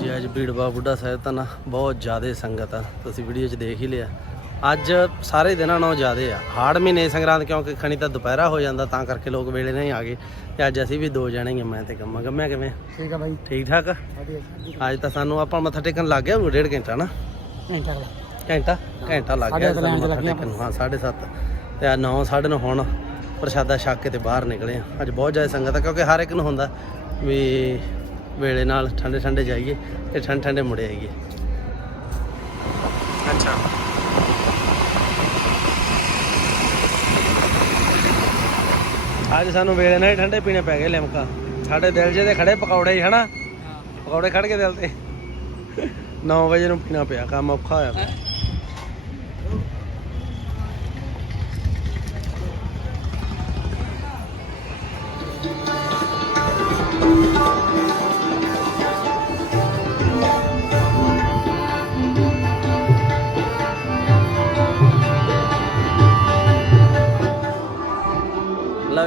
ਜੀ, ਅੱਜ ਭੀੜ ਬਾ ਬੁੱਢਾ ਸਾਹਿਬ ਤਾਂ ਨਾ ਬਹੁਤ ਜ਼ਿਆਦਾ ਸੰਗਤ ਆ। ਤੁਸੀਂ ਵੀਡੀਓ 'ਚ ਦੇਖ ਹੀ ਲਿਆ। ਅੱਜ ਸਾਰੇ ਦਿਨਾਂ ਨਾਲੋਂ ਜ਼ਿਆਦੇ ਆ। ਹਾੜ ਮਹੀਨੇ ਸੰਗਰਾਂਦ ਕਿਉਂਕਿ ਖਣੀ ਤਾਂ ਦੁਪਹਿਰਾ ਹੋ ਜਾਂਦਾ ਤਾਂ ਕਰਕੇ ਲੋਕ ਵੇਲੇ ਨਹੀਂ ਆ ਗਏ। ਤੇ ਅੱਜ ਅਸੀਂ ਵੀ ਦੋ ਜਣੇ ਹੀ ਆ, ਮੈਂ ਤੇ ਕੰਮਾ। ਕੰਮਿਆ ਕਿਵੇਂ? ਠੀਕ ਆ ਬਾਈ। ਠੀਕ ਠਾਕ? ਆ? ਵਧੀਆ। ਅੱਜ ਤਾਂ ਸਾਨੂੰ ਆਪਾਂ ਮੱਥਾ ਟੇਕਣ ਲੱਗ ਗਿਆ ਡੇਢ ਘੰਟਾ ਨਾ। ਘੰਟਾ ਘੰਟਾ? ਘੰਟਾ ਲੱਗ ਸਾਢੇ ਗਿਆ ਸੱਤ ਸਾਨੂੰ ਲੈਣ ਚ ਮੱਥਾ ਲੱਗੀਆਂ ਟੇਕਣ ਨੂੰ। ਹਾਂ 7:30 ਤੇ ਆ 9 9:30 ਹੁਣ ਪ੍ਰਸ਼ਾਦਾ ਛਕ ਕੇ ਤੇ ਬਾਹਰ ਨਿਕਲੇ ਆ। ਅੱਜ ਬਹੁਤ ਜ਼ਿਆਦਾ ਸੰਗਤ ਆ ਕਿਉਂਕਿ ਹਰ ਇੱਕ ਨੂੰ ਹੁੰਦਾ ਵੀ ਵੇਲੇ ਨਾਲ ਠੰਡੇ ਠੰਡੇ ਜਾਈਏ ਤੇ ਠੰਡੇ ਠੰਡੇ ਮੁੜੇ ਆਈਏ। ਅੱਜ ਸਾਨੂੰ ਵੇਲੇ ਨਾਲ ਠੰਡੇ ਪੀਣੇ ਪੈ ਗਏ ਲਿਮਕਾ। ਸਾਡੇ ਦਿਲ 'ਚ ਤੇ ਖੜੇ ਪਕੌੜੇ ਹੀ ਹਨਾ? ਪਕੌੜੇ ਖੜ ਕੇ ਦਿਲ ਤੇ। 9 ਵਜੇ ਨੂੰ ਪੀਣਾ ਪਿਆ ਕੰਮ ਔਖਾ ਹੋਇਆ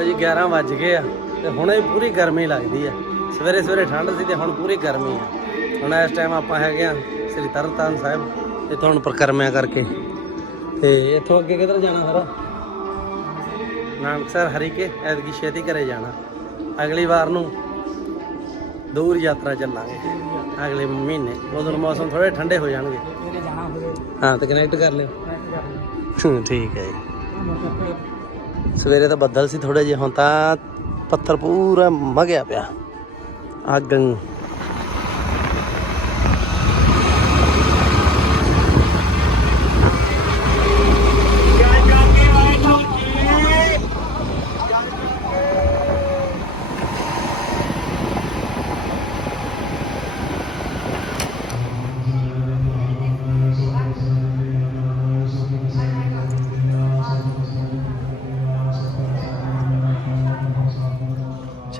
ਲਓ ਜੀ 11 ਵੱਜ ਗਏ ਆ ਤੇ ਹੁਣੇ ਪੂਰੀ ਗਰਮੀ ਲੱਗਦੀ ਆ। ਸਵੇਰੇ ਸਵੇਰੇ ਠੰਡ ਸੀ ਤੇ ਹੁਣ ਪੂਰੀ ਗਰਮੀ ਆ। ਹੁਣ ਇਸ ਟਾਈਮ ਆਪਾਂ ਹੈਗੇ ਆ ਸ੍ਰੀ ਤਰਨਤਾਰਨ ਸਾਹਿਬ ਤੇ ਹੁਣ ਪ੍ਰਕਰਮਿਆਂ ਕਰਕੇ। ਤੇ ਇੱਥੋਂ ਅੱਗੇ ਕਿੱਧਰ ਜਾਣਾ ਹਰਾ ਨਾਨਕਸਰ ਹਰੀਕੇ ਐਤਕੀ ਛੇਤੀ ਘਰੇ ਜਾਣਾ। ਅਗਲੀ ਵਾਰ ਨੂੰ ਦੂਰ ਯਾਤਰਾ ਚੱਲਾਂਗੇ। ਅਗਲੇ ਮਹੀਨੇ। ਉਦੋਂ ਮੌਸਮ ਥੋੜੇ ਠੰਡੇ ਹੋ ਜਾਣਗੇ। ਹਾਂ ਤੇ ਕਨੈਕਟ ਕਰ ਲਿਓ। ਠੀਕ ਹੈ ਜੀ। ਸਵੇਰੇ ਤਾਂ ਬੱਦਲ ਸੀ ਥੋੜੇ ਜਿਹੇ ਹੁਣ ਤਾਂ ਪੱਥਰ ਪੂਰਾ ਮਗਿਆ ਪਿਆ। ਅੱਗ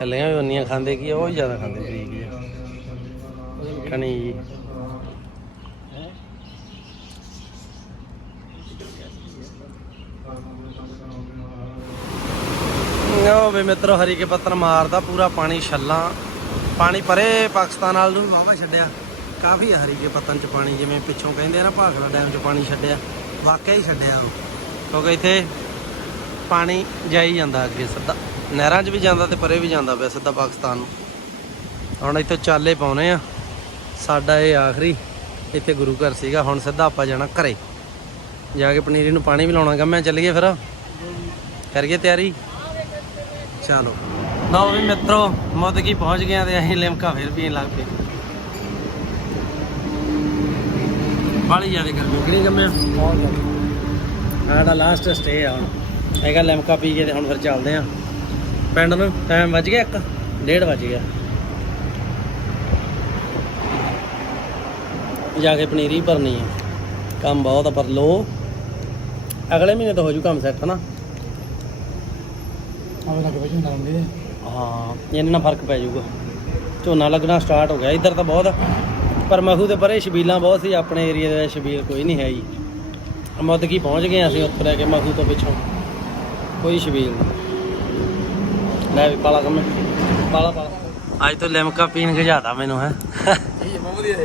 ਛੱਲੀਆਂ ਵੀ ਉਨੀਆਂ ਖਾਂਦੇ ਕੀ ਆ, ਉਹ ਹੀ ਜ਼ਿਆਦਾ ਖਾਂਦੇ ਬਰੀਕ ਜੀ ਕਣੀ ਜੀ। ਉਹ ਵੀ ਮਿੱਤਰੋ ਹਰੀ ਕੇ ਪੱਤਨ ਮਾਰਦਾ ਪੂਰਾ ਪਾਣੀ ਛੱਲਾਂ। ਪਾਣੀ ਪਰੇ ਪਾਕਿਸਤਾਨ ਵਾਲ ਨੂੰ ਵਾਵਾ ਛੱਡਿਆ। ਕਾਫੀ ਆ ਹਰੀ ਕੇ ਪੱਤਨ ਚ ਪਾਣੀ ਜਿਵੇਂ ਪਿੱਛੋਂ ਕਹਿੰਦੇ ਆ ਨਾ ਭਾਖੜਾ ਡੈਮ ਚ ਪਾਣੀ ਛੱਡਿਆ। ਵਾਕਿਆ ਹੀ ਛੱਡਿਆ ਉਹ। ਕਿਉਂਕਿ ਇੱਥੇ ਪਾਣੀ ਜਾਈ ਜਾਂਦਾ ਅੱਗੇ ਸਿੱਧਾ। ਨਹਿਰਾਂ 'ਚ ਵੀ ਜਾਂਦਾ ਤੇ ਪਰੇ ਵੀ ਜਾਂਦਾ ਪਿਆ ਸਿੱਧਾ ਪਾਕਿਸਤਾਨ ਨੂੰ। ਹੁਣ ਇੱਥੇ ਚਾਲੇ ਪਾਉਨੇ ਆ। ਸਾਡਾ ਇਹ ਆਖਰੀ ਇੱਥੇ ਗੁਰੂ ਘਰ ਸੀਗਾ। ਹੁਣ ਸਿੱਧਾ ਆਪਾਂ ਜਾਣਾ ਘਰੇ। ਜਾ ਕੇ ਪਨੀਰੀ ਨੂੰ ਪਾਣੀ ਵੀ ਲਾਉਣਾ ਗਾ। ਮੈਂ ਚੱਲੀਏ ਫਿਰ। ਕਰੀਏ ਤਿਆਰੀ? ਚਲੋ। ਲਓ ਵੀ ਮਿੱਤਰੋ ਮੁੱਦ ਕੀ ਪਹੁੰਚ ਗਿਆ ਤੇ ਅਸੀਂ ਲਿਮਕਾ ਫਿਰ ਪੀਣ ਲੱਗ ਪਏ। ਬਾਲੀ ਜ਼ਿਆਦਾ ਗਰਮੀ ਕਿਹੜੀ ਗੰਮਿਆ ਬਹੁਤ ਜ਼ਿਆਦਾ। ਸਾਡਾ ਲਾਸਟ ਸਟੇ ਆ ਹੁਣ। ਹੈਗਾ ਲਿਮਕਾ ਪੀ ਕੇ ਤੇ ਹੁਣ ਫਿਰ ਚੱਲਦੇ ਆ। ਪਿੰਡ ਨੂੰ ਟਾਈਮ ਵੱਜ ਗਿਆ ਇੱਕ ਡੇਢ ਵੱਜ ਗਿਆ। ਜਾ ਕੇ ਪਨੀਰੀ ਭਰਨੀ ਆ। ਕੰਮ ਬਹੁਤ ਆ ਪਰ ਲੋ ਅਗਲੇ ਮਹੀਨੇ ਤੋਂ ਹੋ ਜੂ ਕੰਮ ਸੈੱਟ ਹਨਾ? ਆਵੇ ਲੱਗ ਵਜੂ ਨਾ ਹੁੰਦੇ ਹਾਂ ਇਹਨਾਂ ਨਾਲ ਫ਼ਰਕ ਪੈ ਜਾਊਗਾ ਝੋਨਾ ਲੱਗਣਾ ਸਟਾਰਟ ਹੋ ਗਿਆ ਇੱਧਰ ਤਾਂ ਬਹੁਤ ਪਰ ਮਖੂ ਦੇ ਪਰੇ ਛਬੀਲਾਂ ਬਹੁਤ ਸੀ ਆਪਣੇ ਏਰੀਆ ਦੇ ਵਿੱਚ ਛਬੀਲ ਕੋਈ ਨਹੀਂ ਹੈ ਜੀ। ਮੁੱਦ ਕੀ ਪਹੁੰਚ ਗਏ ਅਸੀਂ ਉੱਥੇ ਲੈ ਕੇ ਮਖੂ ਤੋਂ ਪਿੱਛੋਂ। ਕੋਈ ਛਬੀਲ ਨਹੀਂ। ਲੈ ਵੀ ਪਾਲਾ ਕੰਮ। ਪਾਲਾ ਪਾਲਾ। ਅੱਜ ਤੋਂ ਲਿਮਕਾ ਪੀਣ ਗਜਾਦਾ ਮੈਨੂੰ ਹੈ। ਠੀਕ ਹੈ ਬਹੁਤ ਵਧੀਆ